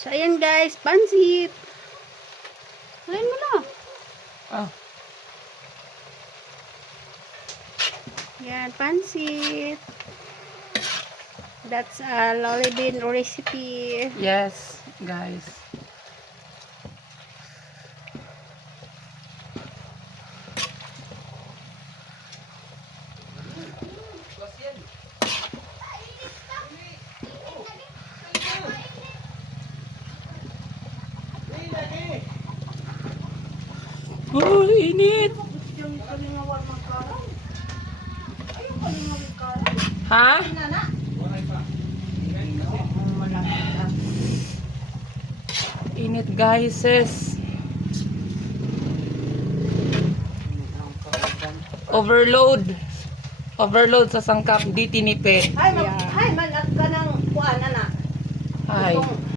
So, ayan guys, pansit. Ayan mo na. Ah. Yan, pansit. That's a lolly bean recipe. Yes, guys. Oh, init. Ha? Init guys, sis. Overload. Overload sa sangkap, di tinipid. Hay, man, ka ng kuan na. Ay. Itong